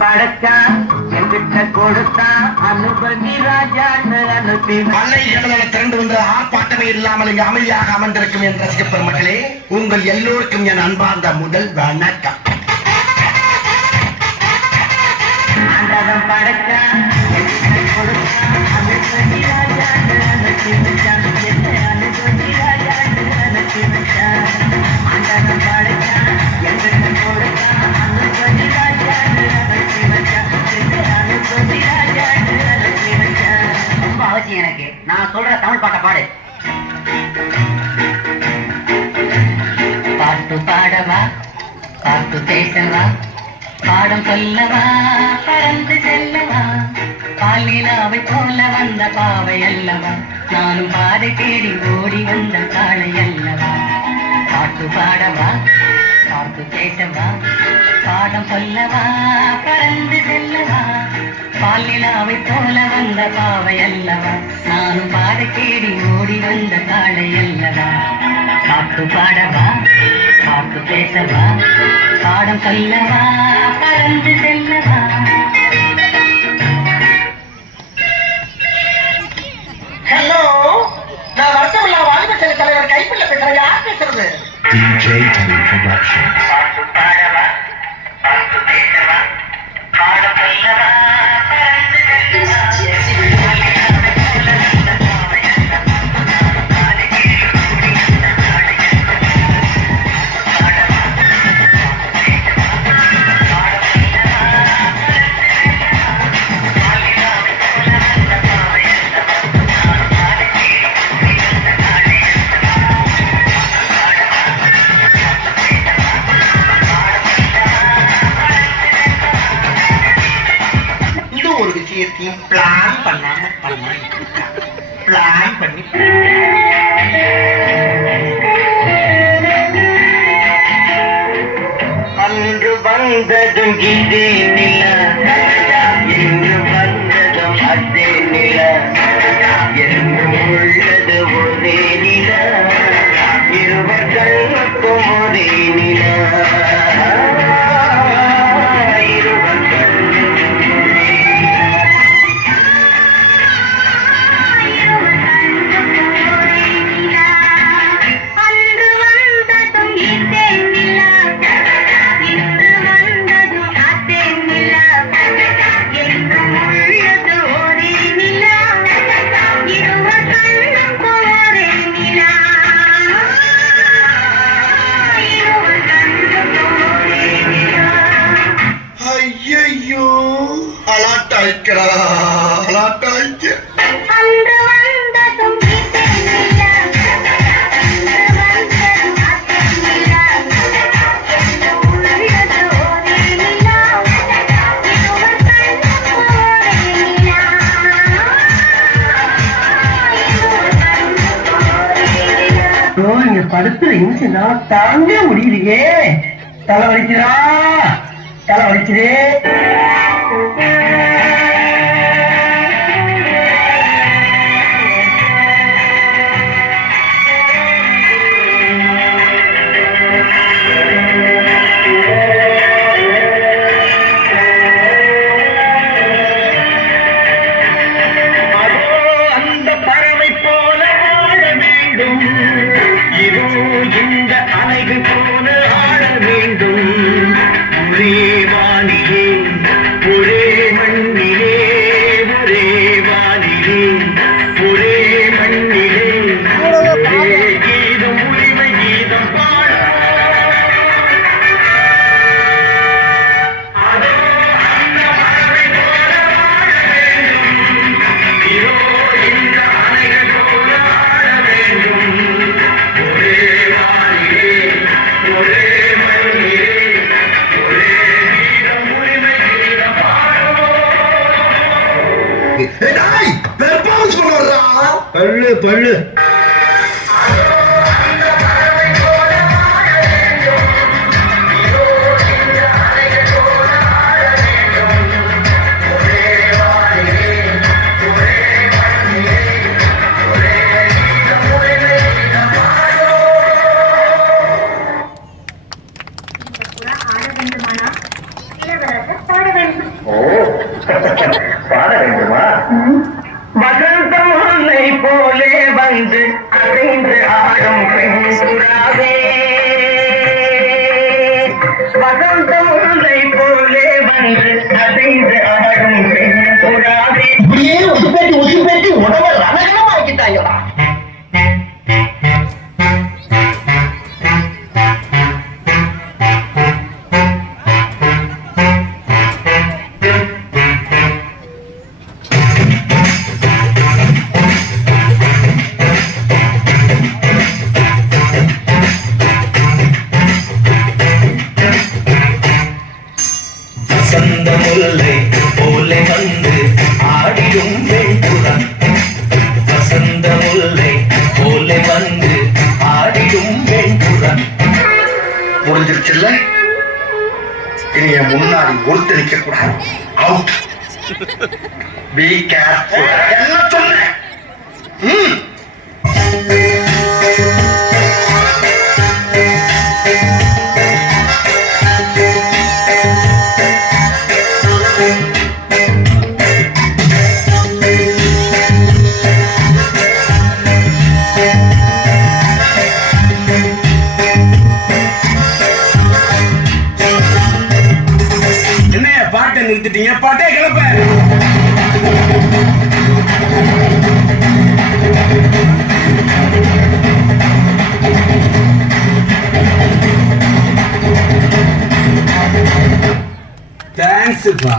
படைச்சா என்கிட்ட கொடுத்தா அனுபவி ராஜான்னு அனுப்பி மலை எவ்வளவு திரண்டு வந்து ஆர்ப்பாட்டமே இல்லாமல் இங்கு அமைதியாக அமர்ந்திருக்கும் என் ரசிக பெருமக்களே, உங்கள் எல்லோருக்கும் என் அன்பார்ந்த முதல் வணக்கம். ஆண்டவன் படைச்சா என்கிட்ட கொடுத்தா அனுபவி ராஜான்னு அனுப்பி வச்சான். அனுபவி ராஜான்னு அனுப்பி வச்சான். ஆண்டவன் படைச்சா என்கிட்ட கொடுத்தா அனுபவி ராஜான்னு அனுப்பி வச்சான். அனுபவி ராஜான்னு அனுப்பி வச்சான். ரொம்ப அவசியம் எனக்கு. நான் சொல்ற தமிழ் பாட்டை பாடு. பாட்டு பாடவா, பாட்டு பேசவா, பாடம் சொல்லவா, பறந்து செல்லவா, பாலிலாவை போல வந்த பாவை அல்லவா, நானும் பாதை தேடி ஓடி வந்த காளை அல்லவா. பாட்டு பாடவா, பாட்டு பேசவா, பாடம் சொல்லவா, பறந்து செல்லவா, பாலிலாவை போல வந்த பாவை அல்லவா, நானும் பாதை தேடி ஓடி வந்த காளை அல்லவா. பாட்டு பாடவா, பாட்டு பேசவா, பாடம் சொல்லவா, பறந்து செல்லவா. ஹலோ, நான் வருத்தமில்லா வாலிப சங்க தலைவர் கைப்பிள்ள பேசுறேன். யார் பேசுறது? DJ Tony Production. பாட்டு பாடவா, பாட்டு பேசவா, பாடம் சொல்லவா, பறந்து செல்லவா. ஒரு விஷயத்தையும் பிளான் பண்ணாம பிளான் பண்ணி அன்று வந்ததும் இதே நில, இன்று வந்ததும் அதே நில, என்றும் உள்ளது ஒரே நில, இருவர் கண்ணுக்கும் ஒரே நில. ஐயோ, அலாட்டாய்க்கிறா, அலாட்டாய்க்க. இங்க படுத்துற இன்சுனா தாங்க முடியலையே. தலை வலிக்கிறா, தலை வலிக்குதே. இந்த அலைகு போல ஆட வேண்டும். ஒரே வானிலே, ஒரே மண்ணிலே, ஒரே வானிலே, ஒரே மண்ணிலே, ஒரே கீதம், உரிமை கீதம் பாட. அதோ அந்த பறவை போல ஆட வேண்டும். இதோ இந்த அலைகள் போல ஆட வேண்டும். பள்ளு பள்ளு ஆட வேண்டுமானா இளவரசர் பாட வேண்டும். பாட வேண்டுமா? வசந்த முல்லை போலே வந்து அசைந்து ஆடும் பெண் புறாவே, வசந்த முல்லை போலே வந்து அசைந்து ஆடும் பெண் புறாவே. இப்படியே உசுப்பேட்டி உடம்ப ரணகலம் ஆக்கிட்டாங்களா? வசந்த முல்லை போலே வந்து ஆடிடும் வெண்புறம், வசந்த முல்லை போலே வந்து ஆடிடும் வெண்புறம். முடிஞ்சிருச்சுல்ல? இனி என் முன்னாடி ஒருத்தர் நிக்க கூடாது. அவுட். Be careful. என்ன சொன்னேன்? என்ன பாட்டை நிறுத்திட்டீங்க? பாட்டே கிளப்ப. தேங்க்ஸ்ப்பா.